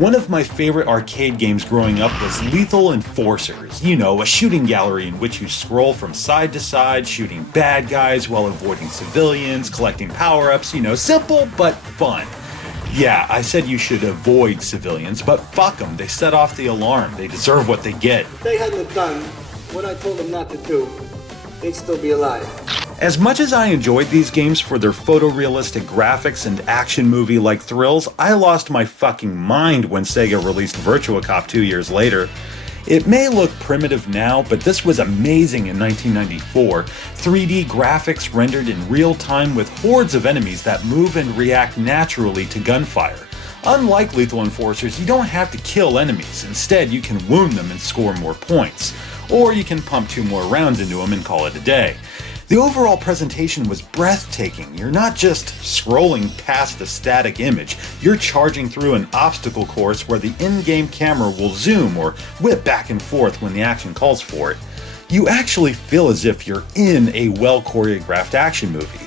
One of my favorite arcade games growing up was Lethal Enforcers. You know, a shooting gallery in which you scroll from side to side, shooting bad guys while avoiding civilians, collecting power-ups, you know, simple but fun. Yeah, I said you should avoid civilians, but fuck them, they set off the alarm, they deserve what they get. If they hadn't done what I told them not to do, they'd still be alive. As much as I enjoyed these games for their photorealistic graphics and action movie-like thrills, I lost my fucking mind when Sega released Virtua Cop 2 years later. It may look primitive now, but this was amazing in 1994. 3D graphics rendered in real time with hordes of enemies that move and react naturally to gunfire. Unlike Lethal Enforcers, you don't have to kill enemies. Instead, you can wound them and score more points. Or you can pump 2 more rounds into them and call it a day. The overall presentation was breathtaking. You're not just scrolling past a static image, you're charging through an obstacle course where the in-game camera will zoom or whip back and forth when the action calls for it. You actually feel as if you're in a well-choreographed action movie.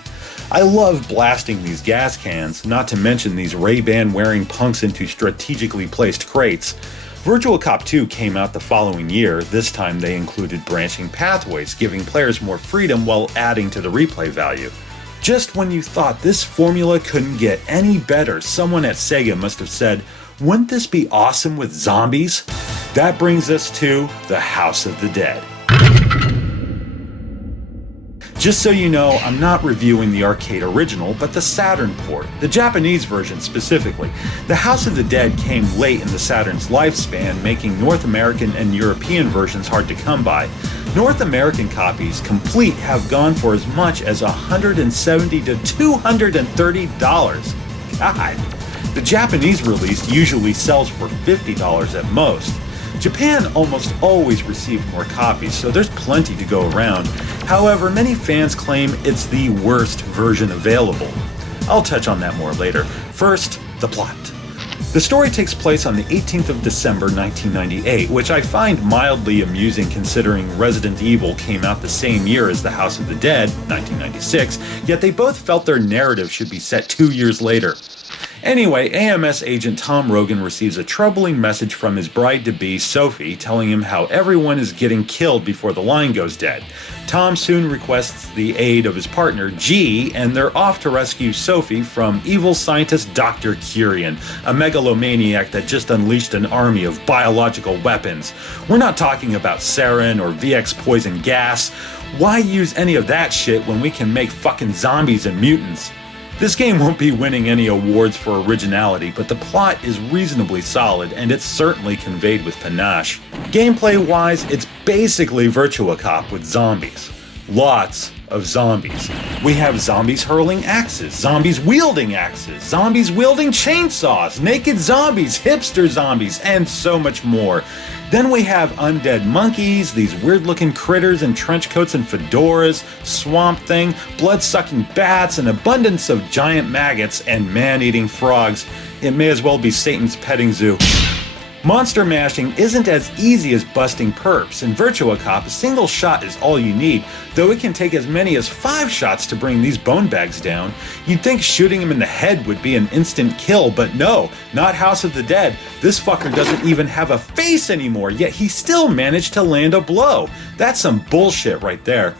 I love blasting these gas cans, not to mention these Ray-Ban wearing punks into strategically placed crates. Virtua Cop 2 came out the following year. This time they included branching pathways, giving players more freedom while adding to the replay value. Just when you thought this formula couldn't get any better, someone at Sega must have said, "Wouldn't this be awesome with zombies?" That brings us to The House of the Dead. Just so you know, I'm not reviewing the arcade original, but the Saturn port, the Japanese version specifically. The House of the Dead came late in the Saturn's lifespan, making North American and European versions hard to come by. North American copies, complete, have gone for as much as $170 to $230. God! The Japanese release usually sells for $50 at most. Japan almost always received more copies, so there's plenty to go around. However, many fans claim it's the worst version available. I'll touch on that more later. First, the plot. The story takes place on the 18th of December 1998, which I find mildly amusing considering Resident Evil came out the same year as The House of the Dead, 1996, yet they both felt their narrative should be set 2 years later. Anyway, AMS agent Tom Rogan receives a troubling message from his bride-to-be, Sophie, telling him how everyone is getting killed before the line goes dead. Tom soon requests the aid of his partner, G, and they're off to rescue Sophie from evil scientist Dr. Curian, a megalomaniac that just unleashed an army of biological weapons. We're not talking about sarin or VX poison gas. Why use any of that shit when we can make fucking zombies and mutants? This game won't be winning any awards for originality, but the plot is reasonably solid, and it's certainly conveyed with panache. Gameplay-wise, it's basically Virtua Cop with zombies. Lots of zombies. We have zombies hurling axes, zombies wielding chainsaws, naked zombies, hipster zombies, and so much more. Then we have undead monkeys, these weird-looking critters in trench coats and fedoras, Swamp Thing, blood-sucking bats, an abundance of giant maggots, and man-eating frogs. It may as well be Satan's petting zoo. Monster mashing isn't as easy as busting perps. In Virtua Cop, a single shot is all you need, though it can take as many as 5 shots to bring these bone bags down. You'd think shooting him in the head would be an instant kill, but no, not House of the Dead. This fucker doesn't even have a face anymore, yet he still managed to land a blow. That's some bullshit right there.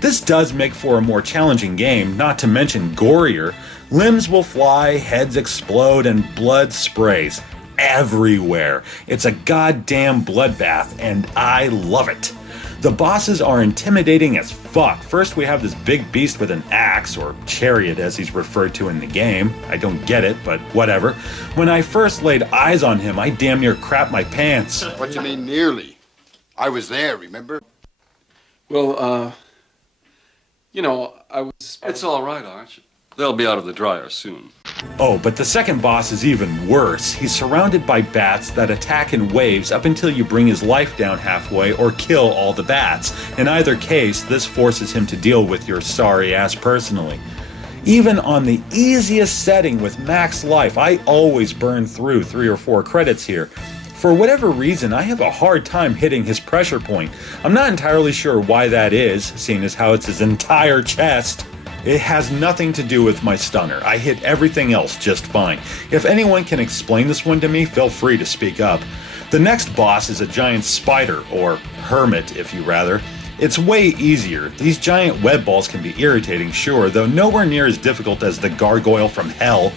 This does make for a more challenging game, not to mention gorier. Limbs will fly, heads explode, and blood sprays everywhere. It's a goddamn bloodbath, and I love it. The bosses are intimidating as fuck. First we have this big beast with an axe, or chariot as he's referred to in the game. I don't get it, but whatever. When I first laid eyes on him, I damn near crapped my pants. What you mean nearly? I was there, remember? Well, I was... It's all right, Arch. They'll be out of the dryer soon. Oh, but the second boss is even worse. He's surrounded by bats that attack in waves up until you bring his life down halfway or kill all the bats. In either case, this forces him to deal with your sorry ass personally. Even on the easiest setting with max life, I always burn through 3 or 4 credits here. For whatever reason, I have a hard time hitting his pressure point. I'm not entirely sure why that is, seeing as how it's his entire chest. It has nothing to do with my stunner. I hit everything else just fine. If anyone can explain this one to me, feel free to speak up. The next boss is a giant spider, or hermit if you rather. It's way easier. These giant web balls can be irritating, sure, though nowhere near as difficult as the gargoyle from hell.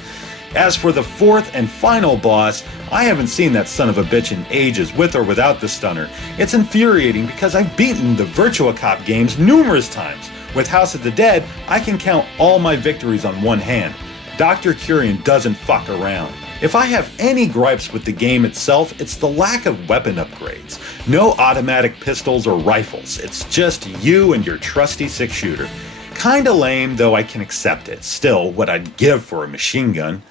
As for the fourth and final boss, I haven't seen that son of a bitch in ages, with or without the stunner. It's infuriating because I've beaten the Virtua Cop games numerous times. With House of the Dead, I can count all my victories on one hand. Dr. Curian doesn't fuck around. If I have any gripes with the game itself, it's the lack of weapon upgrades. No automatic pistols or rifles. It's just you and your trusty 6-shooter. Kinda lame, though I can accept it. Still, what I'd give for a machine gun.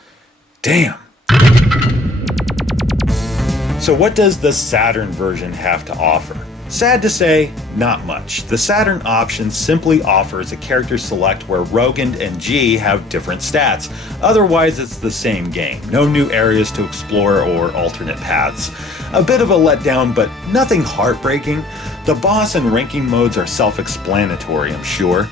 Damn. So what does the Saturn version have to offer? Sad to say, not much. The Saturn option simply offers a character select where Rogan and G have different stats. Otherwise, it's the same game. No new areas to explore or alternate paths. A bit of a letdown, but nothing heartbreaking. The boss and ranking modes are self-explanatory, I'm sure.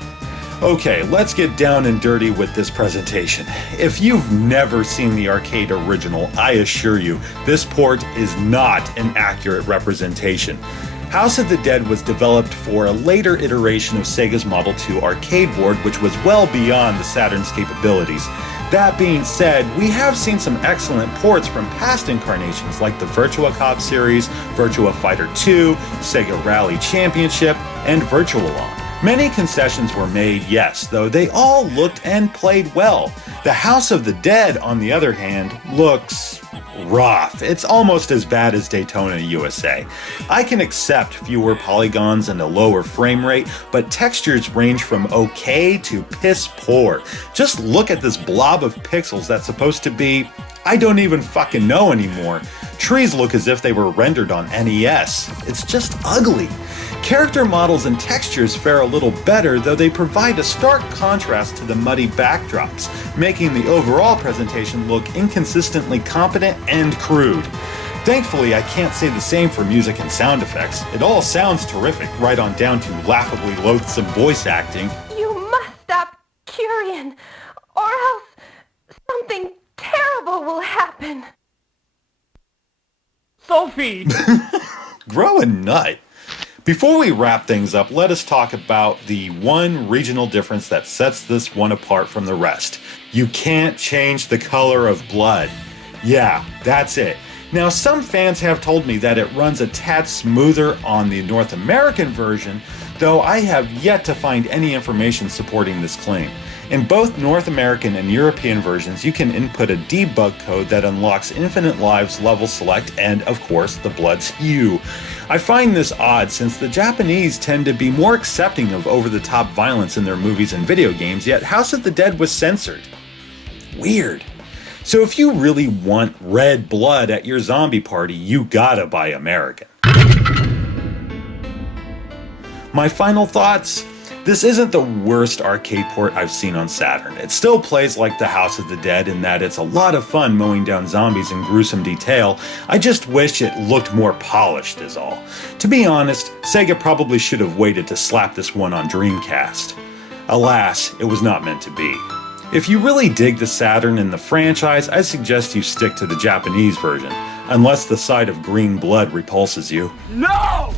Okay, let's get down and dirty with this presentation. If you've never seen the arcade original, I assure you, this port is not an accurate representation. House of the Dead was developed for a later iteration of Sega's Model 2 arcade board, which was well beyond the Saturn's capabilities. That being said, we have seen some excellent ports from past incarnations like the Virtua Cop series, Virtua Fighter 2, Sega Rally Championship, and Virtualon. Many concessions were made, yes, though they all looked and played well. The House of the Dead, on the other hand, looks rough. It's almost as bad as Daytona USA. I can accept fewer polygons and a lower frame rate, but textures range from okay to piss poor. Just look at this blob of pixels that's supposed to be, I don't even fucking know anymore. Trees look as if they were rendered on NES. It's just ugly. Character models and textures fare a little better, though they provide a stark contrast to the muddy backdrops, making the overall presentation look inconsistently competent and crude. Thankfully, I can't say the same for music and sound effects. It all sounds terrific, right on down to laughably loathsome voice acting. You must stop Curian, or else something terrible will happen. Sophie! Grow a nut. Before we wrap things up, let us talk about the one regional difference that sets this one apart from the rest. You can't change the color of blood. Yeah, that's it. Now, some fans have told me that it runs a tad smoother on the North American version, though I have yet to find any information supporting this claim. In both North American and European versions, you can input a debug code that unlocks infinite lives, level select, and, of course, the blood's hue. I find this odd since the Japanese tend to be more accepting of over-the-top violence in their movies and video games, yet House of the Dead was censored. Weird. So if you really want red blood at your zombie party, you gotta buy American. My final thoughts? This isn't the worst arcade port I've seen on Saturn. It still plays like the House of the Dead in that it's a lot of fun mowing down zombies in gruesome detail. I just wish it looked more polished is all. To be honest, Sega probably should have waited to slap this one on Dreamcast. Alas, it was not meant to be. If you really dig the Saturn and the franchise, I suggest you stick to the Japanese version, unless the sight of green blood repulses you. No!